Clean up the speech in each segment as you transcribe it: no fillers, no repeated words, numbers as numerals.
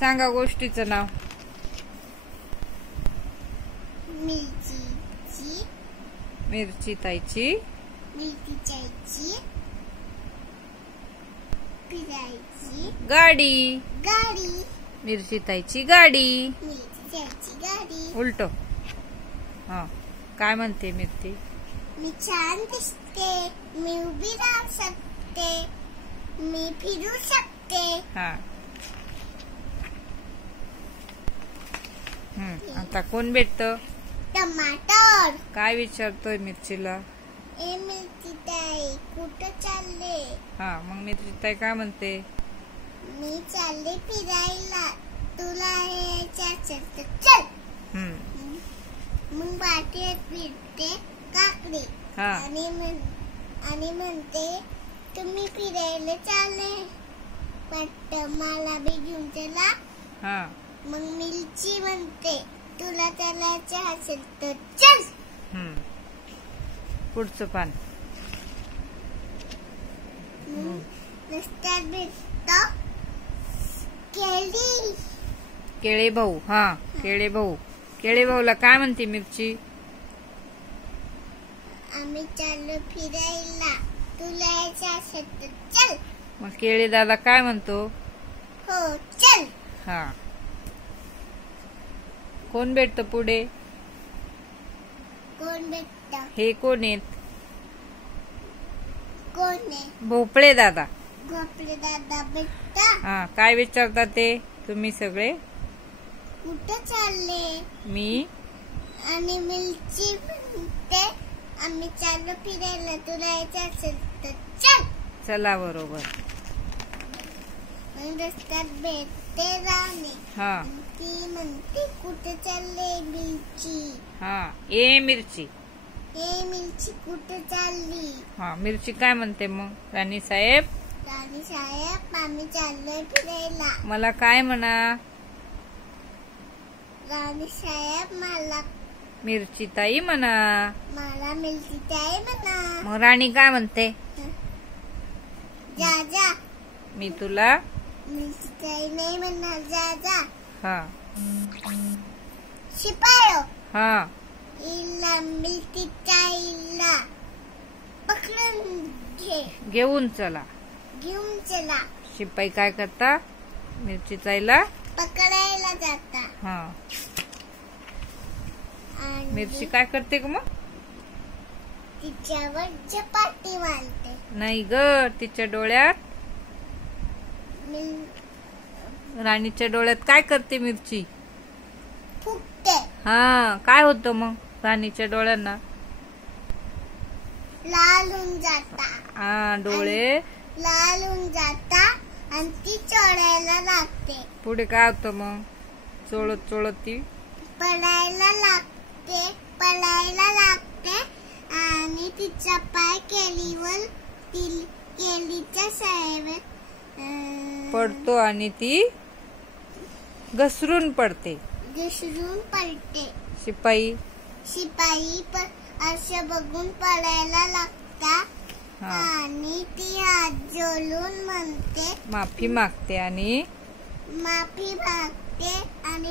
सांगा गोष्टीचं नाव. मिरची ताईची फिरायची गाडी. मिरची ताईची गाडी. उलट. हा, काय म्हणते मिरची? मी छान दिसते, मी उभी राहू शकते, मी फिरू शकते. हा. आता कोण भेटत? टमाटर. काय विचारतोय मिरचीला? ए मिरची ताई, कुठं चालले? हा, मग मिरची ताई काय म्हणते? मी चालले फिरायला, तुला यायचं असेल तर चल. मग बाटलीत फिरते काकडी आणि म्हणते तुम्ही फिरायला चालले, वाटतं मला बी घेऊन चला. मग मिरची म्हणते तुला चालायचं असेल तर चल. पुढचं पान. रस्त्यात भेटतो केळी. केळे भाऊ. हा, केळे भाऊ. केळे भाऊला काय म्हणते मिरची? आम्ही चाललो फिरायला, तुला यायचं असेल तर चल. मग केळे दादा काय म्हणतो? हो चल. हा. कोण भेटत पुढे? कोण भेटत? हे कोण आहेत? कोण आहे? भोपळे दादा. भोपळे दादा भेटत. हा, काय विचारतात ते तुम्ही सगळे? कुठं चालले? मी आणि मिरची म्हणते आम्ही चाललो फिरायला, तुला यायचं असेल तर चल. चला बरोबर. रस्त्यात भेटते राणी. हा. ती म्हणते कुठे चालले मिरची? हा, ए मिरची. ए मिरची कुठे चालली? हा, मिरची काय म्हणते मग? राणी साहेब आम्ही चाललोय फिरायला. मला काय म्हणा? राणी साहेब मला मिरची ताई म्हणा. मला मिरची ताई म्हणा. मग राणी काय म्हणते? जा जा. मी तुला मिरची ताई नाही म्हणणार, जा जा. हा. शिपायो. हा. इला मिरची ताईला पकडून घेऊन चला. घेऊन चला. शिपाई काय करता? मिरची ताईला पकडायला जाता. हा. मिरची काय करते ग मग? तिच्यावर झपाटी मारते. नाही ग, तिच्या डोळ्यात. राणीच्या डोळ्यात काय करते मिरची? फुकते. हा, काय होतं मग राणीच्या डोळ्यांना? लाल होऊन जाता. हा, डोळे लाल होऊन जाता आणि ती चोळायला लागते. पुढे काय होतं मग? चोळत चोळत ती पडायला लागते आणि तिचा पाय केळीच्या सायवर पडतो आणि ती घसरून पडते. शिपाई असं बघून पडायला लागता आणि ती हात जोडून म्हणते माफी मागते आणि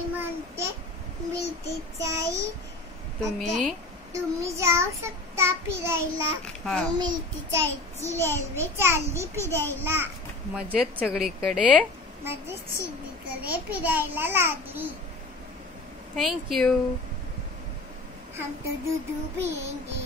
म्हणते मिरची ताई तुम्ही जाऊ शकता फिरायला. मिरची ताईची रेल्वे चालली फिरायला. मजेत सगळीकडे फिरायला लागली. Thank you. हम तो दूध पिएंगे.